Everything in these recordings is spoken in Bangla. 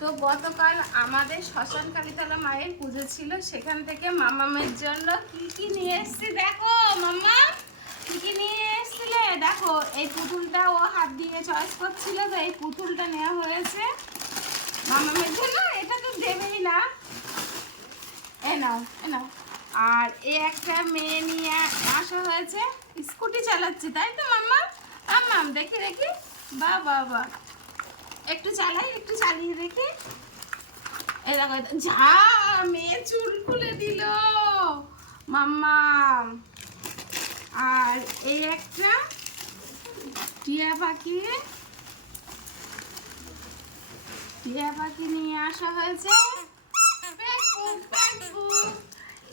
তো গতকাল আমাদের শ্মশান কালীতলা মায়ের পুজো ছিল, সেখান থেকে মামামের জন্য কি কি নিয়ে এসেছি দেখো। মাম্মা কি কি নিয়ে এসেছিলে দেখো। এই পুতুলটা ও হাত দিয়ে চয়েস করছিল, তো এই পুতুলটা নেওয়া হয়েছে মামামের জন্য। এটা তো দেবেই না, এ নাও এ নাও। আর এই একটা মেয়ে নিয়ে আসা হয়েছে, স্কুটি চালাচ্ছে তাই তো মাম্মা? মাম্মাম দেখি দেখি, বাহ বাহ বাহ, একটু চালাই, একটু চালিয়ে দেখি। এই দেখো, যা মেয়ে চুল খুলে দিল মাম্মা। আর এই একটা টিয়া পাখি, টিয়া পাখি নিয়ে আসা হয়েছে।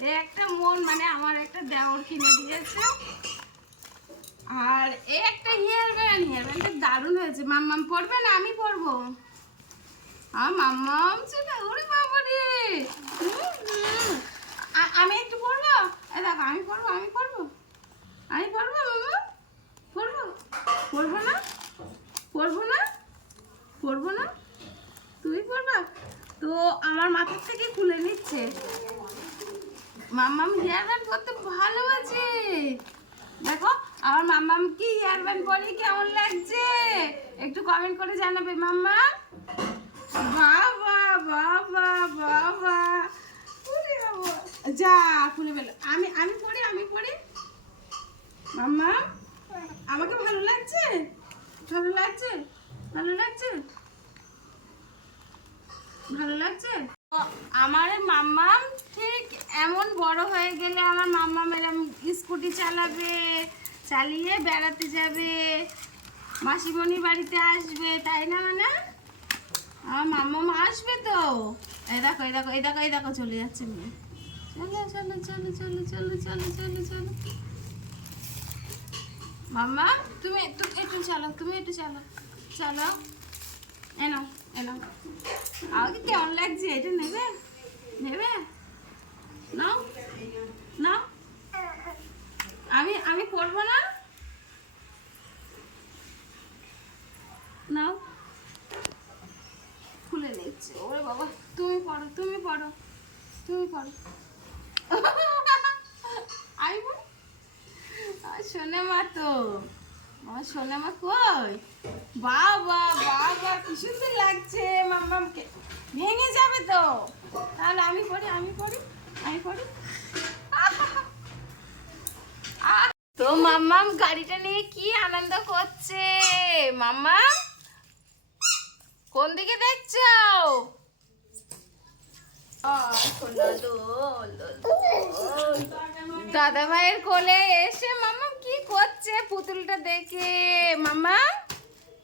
এই একটা মন, মানে আমার একটা দেওর কিনে দিয়েছে। আর এই একটা হেয়ার ব্যান্ড, হেয়ার ব্যান্ডটা দারুণ হয়েছে। মাম্মাম পরবে না আমি পরবো? মাম্মাম চলে, ওরে বাবা রে। আমি একটু পরবো, দেখো আমি পরবো, আমি পরবো, আমি পরবো মাম্মা, পরবো, পরবো না, পরবো না, পরবো না, তুই পরবা? তো আমার মাথার থেকে খুলে নিচ্ছে। মাম্মাম হেয়ার ব্যান্ড পরতে ভালোবাসে। দেখো আমার মাম্মাম কি হেয়ার ব্যান্ড পরে কেমন লাগছে, একটু কমেন্ট করে জানাবে মাম্মা। বাবা বাবা বাবা, যা খুলে ফেলো। আমি আমি পড়ি, আমি পড়ি। মাম্মা আমাকে ভালো লাগছে, ভালো লাগছে, ভালো লাগছে, ভালো লাগছে। আমার মাম্মাম ঠিক এমন বড় হয়ে গেলে আমার মাম্মাম এরম স্কুটি চালাবে, চালিয়ে বেড়াতে যাবে, মাসিমণির বাড়িতে আসবে, তাই না? মানে আমার মাম্মাম আসবে তো। এই দেখো এই দেখো এই দেখো এই দেখো, চলে যাচ্ছে মেয়ে। চলো চলো চলো চলো চলো চলো চলো চলো। মাম্মা তুমি একটু চালো, তুমি একটু চালো, চলো। এনো এনো, আমাকে কেমন লাগছে? এটা নেবে, নেবে, নাও নাও। আমি আমি পরবো না, নাও। খুলে নিচ্ছে, ওরে বাবা। তুমি পড়ো, তুমি পড়ো, তুমি পড়ো। আমি শোনে মা, তো আমার শোনে মা কই? বাবা বাবা কি সুন্দর লাগছে মাম্মামকে। ভেঙে যাবে তো, তাহলে আমি পড়ি, আমি পড়ি, আমি পড়ি। তো মাম্মাম গাড়িটা নিয়ে কি আনন্দ করছে। মাম্মাম কোন দিকে দেখছো? দাদা ভাইয়ের কোলে এসে মাম্মাম কি করছে পুতুলটা দেখে। মাম্মাম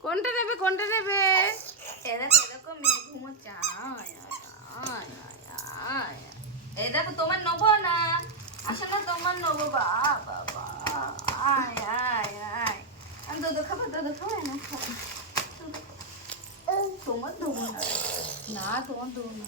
কোনটা নেবে, কোনটা নেবে? এরকম মেয়ে ঘুমোচ্ছে। এই দেখো তোমার নেবো না, আসলে না তোমার নেবো। বাবা আয় আয় আয়, আমি দুধ খাবো, দুধ খাবো না, তোমার দেবো না, না তোমার দেবো না।